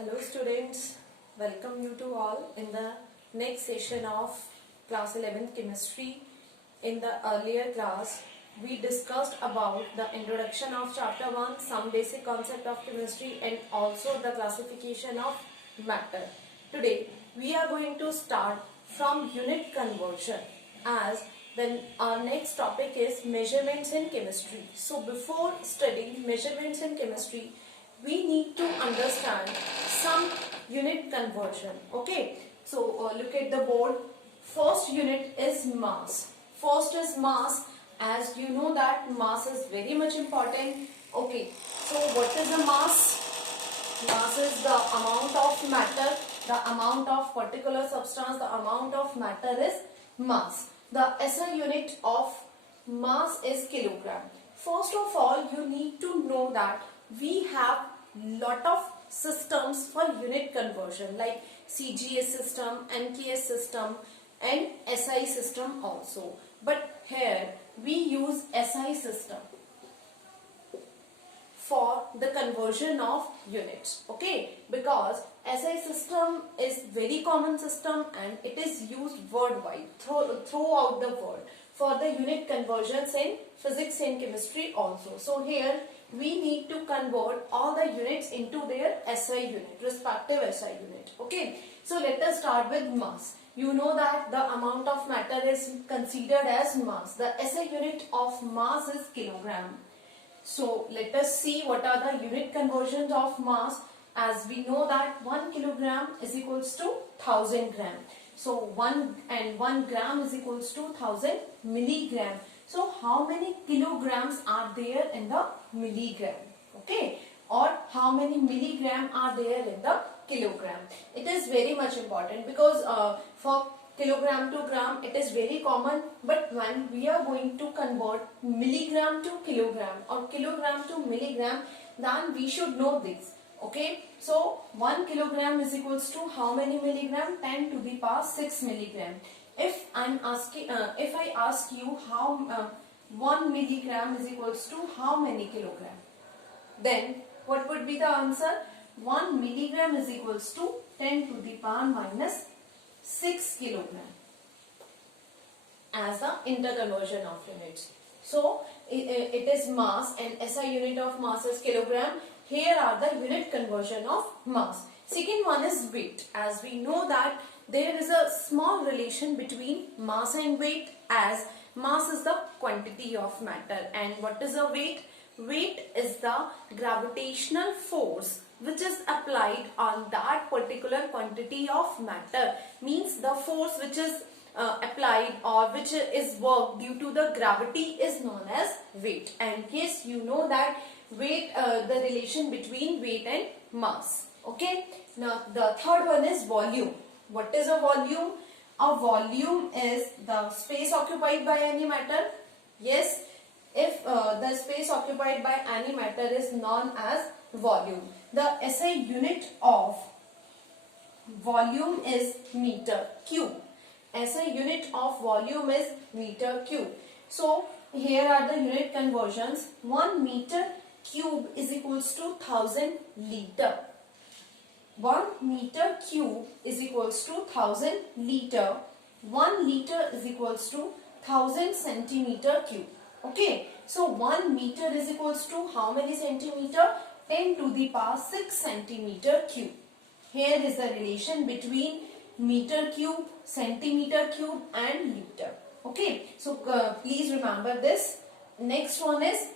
Hello students, welcome you to all in the next session of class 11th chemistry. In the earlier class, we discussed about the introduction of chapter 1, some basic concept of chemistry and also the classification of matter. Today, we are going to start from unit conversion as then our next topic is measurements in chemistry. So before studying measurements in chemistry, we need to understand some unit conversion. Okay, so look at the board. First unit is mass. First is mass. As you know that mass is very much important. Okay, so what is the mass? Mass is the amount of matter, the amount of particular substance, the amount of matter is mass. The SI unit of mass is kilogram. First of all, you need to know that we have lot of systems for unit conversion like CGS system, NKS system and SI system also. But here we use SI system for the conversion of units. Okay, because SI system is very common system and it is used worldwide throughout the world for the unit conversions in physics and chemistry also. So here we need to convert all the units into their SI unit, respective SI unit. Okay, so let us start with mass. You know that the amount of matter is considered as mass. The SI unit of mass is kilogram. So let us see what are the unit conversions of mass. As we know that 1 kilogram is equals to 1000 gram. So 1 gram is equals to 1000 milligram. So how many kilograms are there in the milligram? Okay, or how many milligram are there in the kilogram? It is very much important because for kilogram to gram it is very common, but when we are going to convert milligram to kilogram or kilogram to milligram, then we should know this. Okay, so 1 kilogram is equals to how many milligram? 10 to the power 6 milligram. If I ask you how 1 milligram is equals to how many kilogram, then what would be the answer? 1 milligram is equals to 10 to the power minus 6 kilogram as the interconversion of units. So it is mass and SI unit of mass is kilogram. Here are the unit conversion of mass. Second one is weight. As we know that there is a small relation between mass and weight, as mass is the quantity of matter and what is the weight? Weight is the gravitational force which is applied on that particular quantity of matter. Means the force which is applied or which is worked due to the gravity is known as weight. And yes, you know that weight, the relation between weight and mass. Okay, now the third one is volume. What is a volume? A volume is the space occupied by any matter. Yes, if the space occupied by any matter is known as volume. The SI unit of volume is meter cube. SI unit of volume is meter cube. So here are the unit conversions. 1 meter cube is equals to 1000 liter. 1 meter cube is equals to 1000 liter. 1 liter is equals to 1000 centimeter cube. Okay, so 1 meter is equals to how many centimeter? 10 to the power 6 centimeter cube. Here is the relation between meter cube, centimeter cube and liter. Okay, so please remember this. Next one is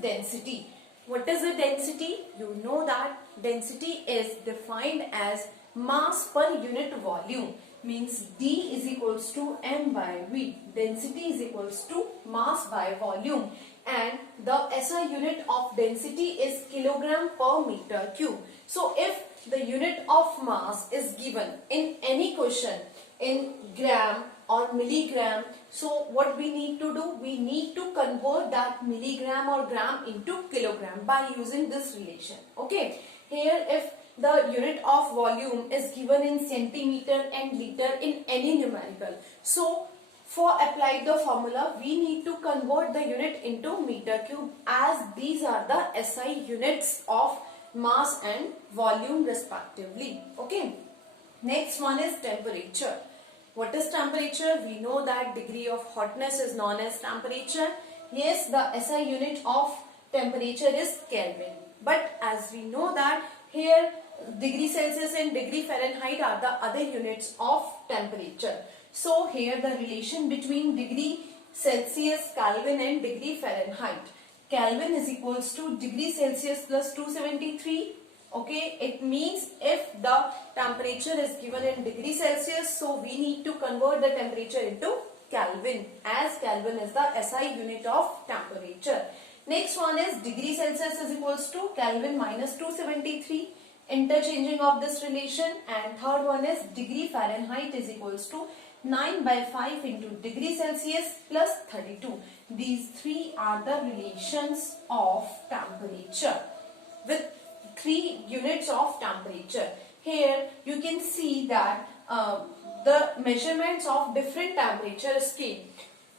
density. What is the density? You know that density is defined as mass per unit volume. Means D is equals to M by V. Density is equals to mass by volume. And the SI unit of density is kilogram per meter cube. So if the unit of mass is given in any question in gram or milligram, so what we need to do? We need to convert that milligram or gram into kilogram by using this relation. Okay, here if the unit of volume is given in centimeter and liter in any numerical, so for apply the formula we need to convert the unit into meter cube, as these are the SI units of mass and volume respectively. Okay. Next one is temperature. What is temperature? We know that degree of hotness is known as temperature. Yes, the SI unit of temperature is Kelvin. But as we know that here degree Celsius and degree Fahrenheit are the other units of temperature. So here the relation between degree Celsius, Kelvin and degree Fahrenheit. Kelvin is equals to degree Celsius plus 273. Okay, it means if the temperature is given in degree Celsius, so we need to convert the temperature into Kelvin, as Kelvin is the SI unit of temperature. Next one is degree Celsius is equals to Kelvin minus 273, interchanging of this relation. And third one is degree Fahrenheit is equals to 9 by 5 into degree Celsius plus 32. These three are the relations of temperature with 3 units of temperature. Here you can see that the measurements of different temperature scale.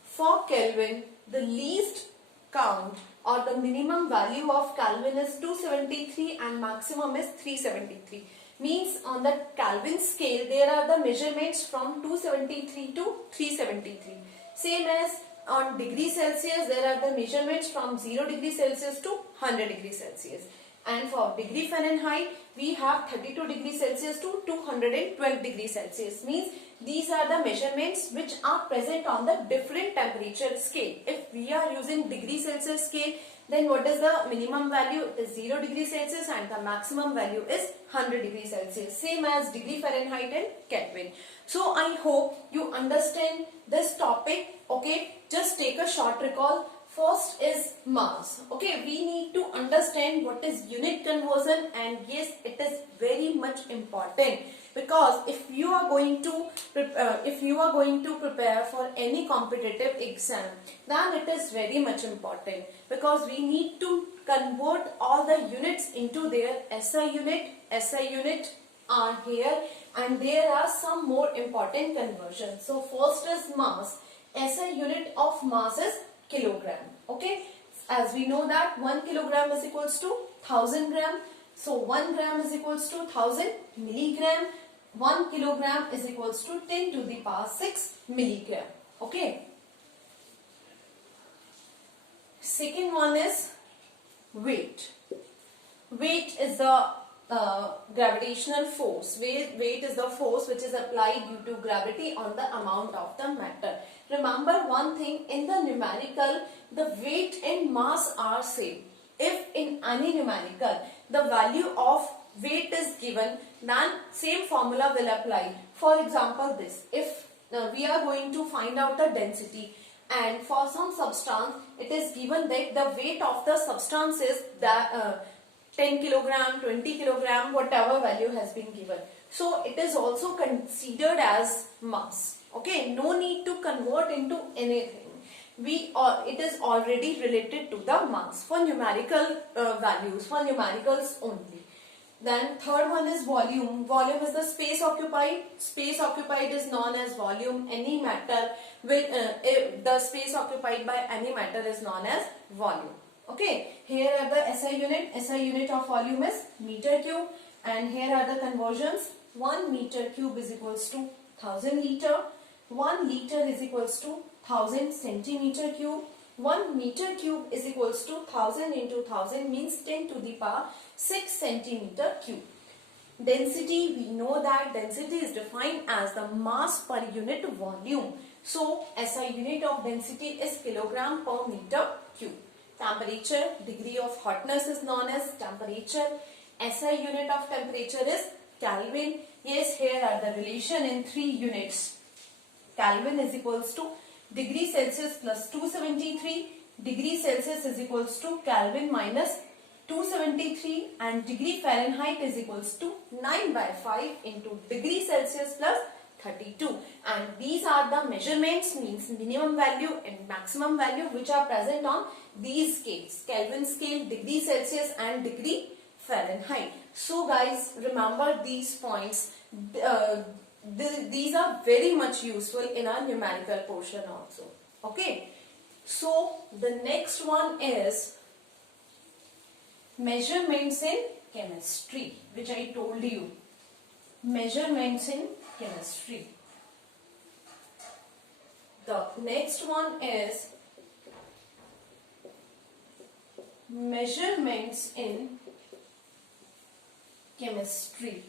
For Kelvin, the least count or the minimum value of Kelvin is 273 and maximum is 373. Means on the Kelvin scale there are the measurements from 273 to 373. Same as on degree Celsius there are the measurements from 0 degree Celsius to 100 degree Celsius. And for degree Fahrenheit, we have 32 degree Celsius to 212 degree Celsius. Means these are the measurements which are present on the different temperature scale. If we are using degree Celsius scale, then what is the minimum value? It is 0 degree Celsius and the maximum value is 100 degree Celsius. Same as degree Fahrenheit and Kelvin. So I hope you understand this topic. Okay, just take a short recall. First is mass. Okay, we need to understand what is unit conversion, and yes, it is very much important, because if you are going to prepare for any competitive exam, then it is very much important, because we need to convert all the units into their SI unit. SI unit are here, and there are some more important conversions. So first is mass. SI unit of mass is kilogram. Okay, as we know that 1 kilogram is equals to 1000 gram. So 1 gram is equals to 1000 milligram. 1 kilogram is equals to 10 to the power 6 milligram. Okay. Second one is weight. Weight is the gravitational force. Weight is the force which is applied due to gravity on the amount of the matter. Remember one thing, in the numerical, the weight and mass are same. If in any numerical, the value of weight is given, then same formula will apply. For example, this, if we are going to find out the density, and for some substance, it is given that the weight of the substance is that 10 kilogram, 20 kilogram, whatever value has been given. So it is also considered as mass. Okay, no need to convert into anything. It is already related to the mass for numerical values, for numericals only. Then third one is volume. Volume is the space occupied. Space occupied is known as volume. Any matter with the space occupied by any matter is known as volume. Okay, here are the SI unit. SI unit of volume is meter cube, and here are the conversions. 1 meter cube is equals to 1000 liter. 1 liter is equals to 1000 centimeter cube. 1 meter cube is equals to 1000 into 1000 means 10 to the power 6 centimeter cube. Density, we know that density is defined as the mass per unit volume. So SI unit of density is kilogram per meter cube. Temperature, degree of hotness is known as temperature. SI unit of temperature is Kelvin. Yes, here are the relation in 3 units. Kelvin is equals to degree Celsius plus 273. Degree Celsius is equals to Kelvin minus 273, and degree Fahrenheit is equals to 9 by 5 into degree Celsius plus 32. And these are the measurements, means minimum value and maximum value, which are present on these scales: Kelvin scale, degree Celsius and degree Fahrenheit. So guys, remember these points. These are very much useful in our numerical portion also. Okay. So the next one is measurements in chemistry, which I told you. Measurements in chemistry. The next one is measurements in chemistry.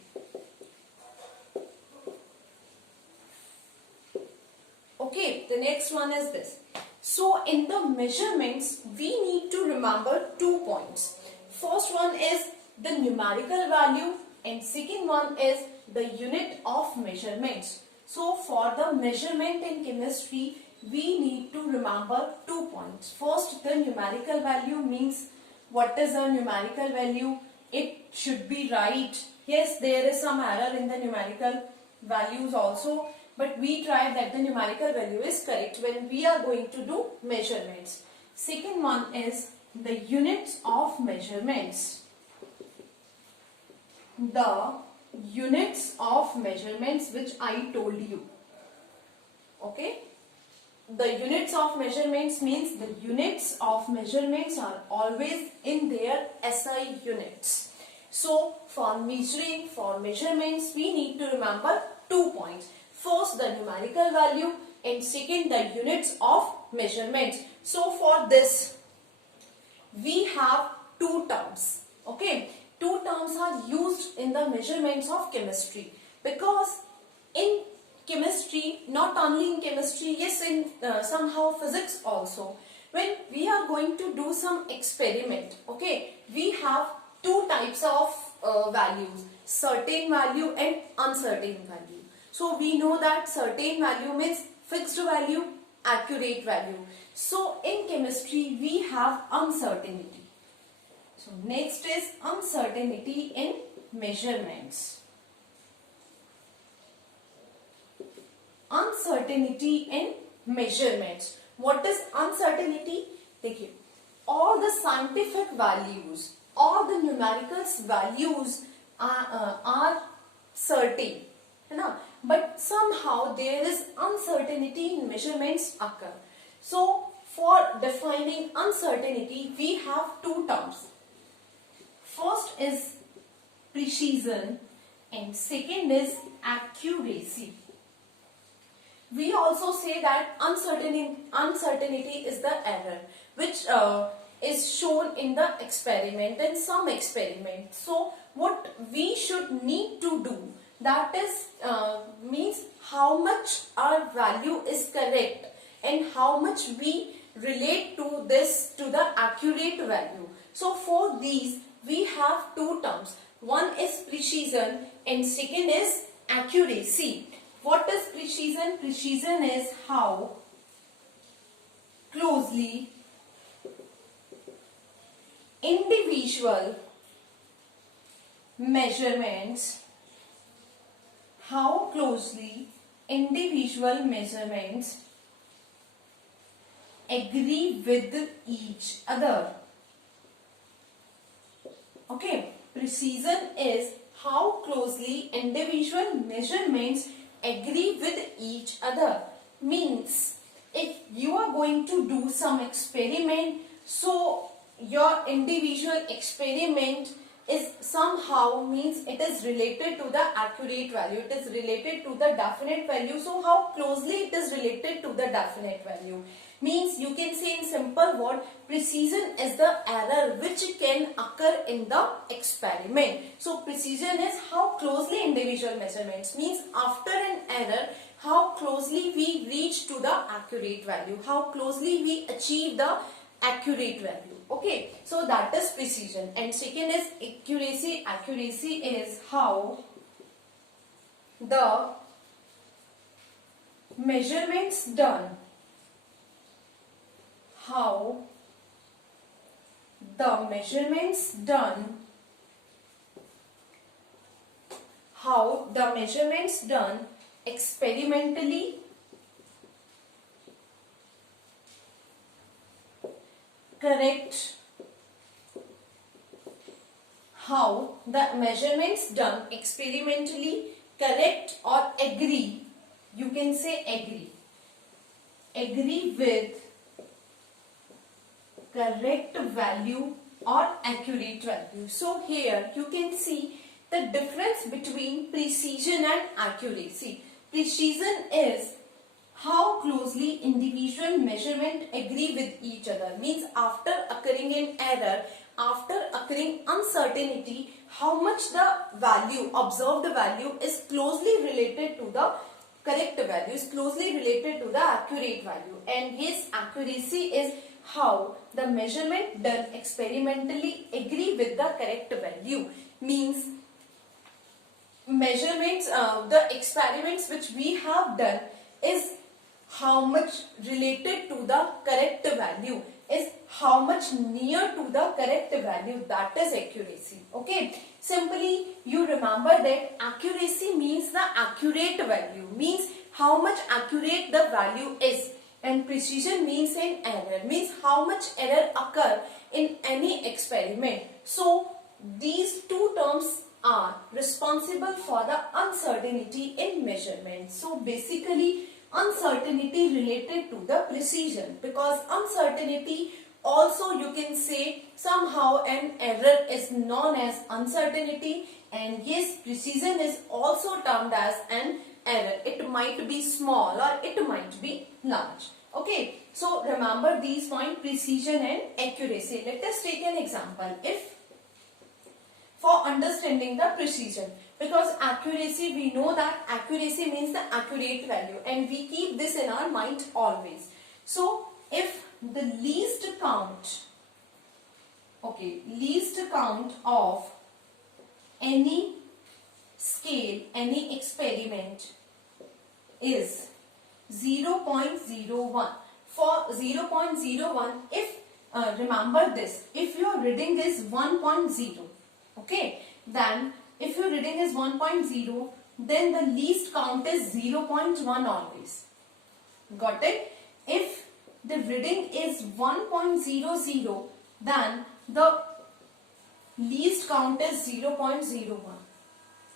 Okay, the next one is this. So in the measurements, we need to remember 2 points. First one is the numerical value and second one is the unit of measurements. So for the measurement in chemistry, we need to remember 2 points. First, the numerical value means what is a numerical value? It should be right. Yes, there is some error in the numerical values also, but we try that the numerical value is correct when we are going to do measurements. Second one is the units of measurements. The units of measurements which I told you. Okay? The units of measurements means the units of measurements are always in their SI units. So for measuring, for measurements, we need to remember 2 points. First, the numerical value and second, the units of measurements. So for this, we have 2 terms. Okay, 2 terms are used in the measurements of chemistry, because in chemistry, not only in chemistry, yes, in somehow physics also, when we are going to do some experiment, okay, we have 2 types of values, certain value and uncertain value. So we know that certain value means fixed value, accurate value. So in chemistry, we have uncertainty. So next is uncertainty in measurements. Uncertainty in measurements. What is uncertainty? देखिए, all the scientific values, all the numerical values are certain, है ना? But somehow there is uncertainty in measurements occur. So for defining uncertainty, we have 2 terms. First is precision and second is accuracy. We also say that uncertainty is the error which is shown in the experiment, in some experiment. So what we should need to do, that is means how much our value is correct and how much we relate to this to the accurate value. So for these we have 2 terms. One is precision and second is accuracy. What is precision? Precision is how closely individual measurements, agree with each other. Okay, precision is how closely individual measurements agree with each other. Means if you are going to do some experiment, so your individual experiment is somehow means it is related to the accurate value, it is related to the definite value. So how closely it is related to the definite value? Means you can say in simple word, precision is the error which can occur in the experiment. So precision is how closely individual measurements, means after an error, how closely we reach to the accurate value, how closely we achieve the accurate value. Okay, so that is precision. And second is accuracy. Accuracy is how the measurements done, experimentally correct, how the measurements done experimentally correct or agree, you can say agree with correct value or accurate value. So here you can see the difference between precision and accuracy. Precision is how closely individual measurement agree with each other. Means after occurring an error, after occurring uncertainty, how much the value, observed value is closely related to the correct value, is closely related to the accurate value. And yes, accuracy is how the measurement done experimentally agree with the correct value. Means measurements, the experiments which we have done is how much related to the correct value, is how much near to the correct value, that is accuracy. Okay, simply you remember that accuracy means the accurate value, means how much accurate the value is, and precision means an error, means how much error occur in any experiment. So these two terms are responsible for the uncertainty in measurement. So basically uncertainty related to the precision, because uncertainty also you can say somehow an error is known as uncertainty, and yes, precision is also termed as an error. It might be small or it might be large. Okay, so remember these points, precision and accuracy. Let us take an example. If for understanding the precision, because accuracy, we know that accuracy means the accurate value, and we keep this in our mind always. So if the least count, okay, least count of any scale, any experiment is 0.01. For 0.01, if remember this, if your reading is 1.0, okay, then if your reading is 1.0, then the least count is 0.1 always. Got it? If the reading is 1.00, then the least count is 0.01.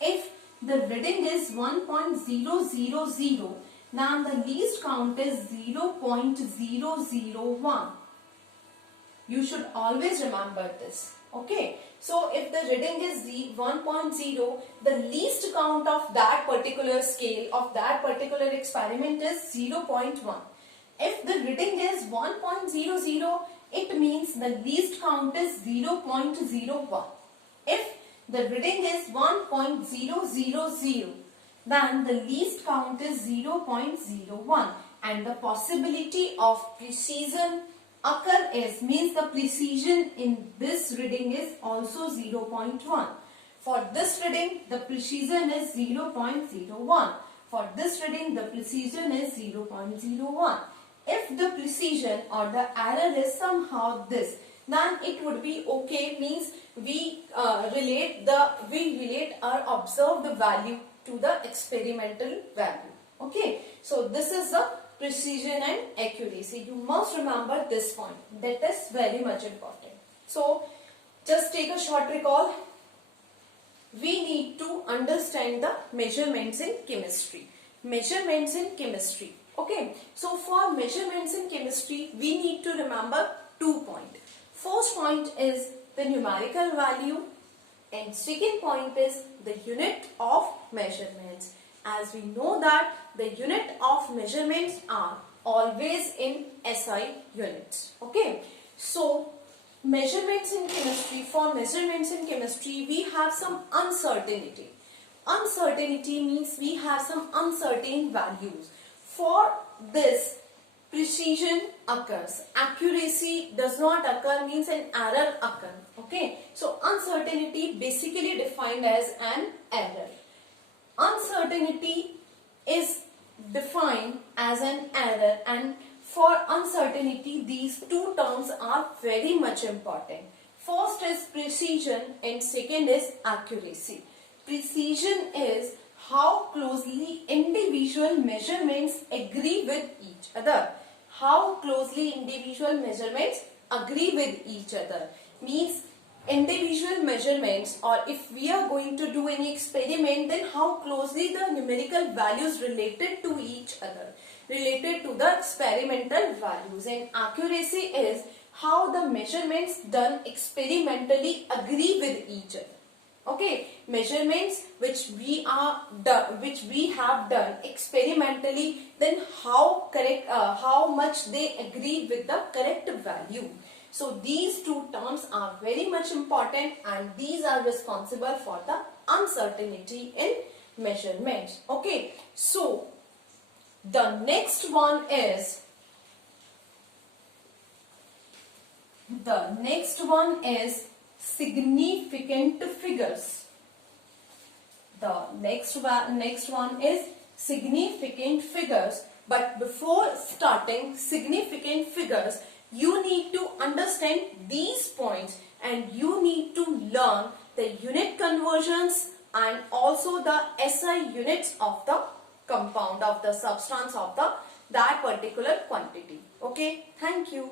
If the reading is 1.000, then the least count is 0.001. You should always remember this. Okay, so if the reading is 1.0, the least count of that particular scale, of that particular experiment is 0.1. If the reading is 1.00, it means the least count is 0.01. If the reading is 1.000, then the least count is 0.01, and the possibility of precision occur is, means the precision in this reading is also 0.1. For this reading, the precision is 0.01. For this reading, the precision is 0.01. If the precision or the error is somehow this, then it would be okay, means we relate our observed value to the experimental value. Okay, so this is the precision and accuracy. You must remember this point. That is very much important. So just take a short recall. We need to understand the measurements in chemistry. Measurements in chemistry. Okay, so for measurements in chemistry, we need to remember 2 points. First point is the numerical value, and second point is the unit of measurements. As we know that the unit of measurements are always in SI units. Okay, so measurements in chemistry, for measurements in chemistry, we have some uncertainty. Uncertainty means we have some uncertain values. For this, precision occurs. Accuracy does not occur, means an error occurs. Okay, so uncertainty basically defined as an error. Uncertainty is defined as an error, and for uncertainty, these two terms are very much important. First is precision and second is accuracy. Precision is how closely individual measurements agree with each other. How closely individual measurements agree with each other means individual measurements, or if we are going to do any experiment, then how closely the numerical values related to each other, related to the experimental values. And accuracy is how the measurements done experimentally agree with each other. Okay, measurements which we have done experimentally, then how much they agree with the correct value. So these two terms are very much important, and these are responsible for the uncertainty in measurements. Okay, so the next one is significant figures. The next one is significant figures. But before starting significant figures, you need to understand these points, and you need to learn the unit conversions and also the SI units of the compound, of the substance, of that particular quantity. Okay, thank you.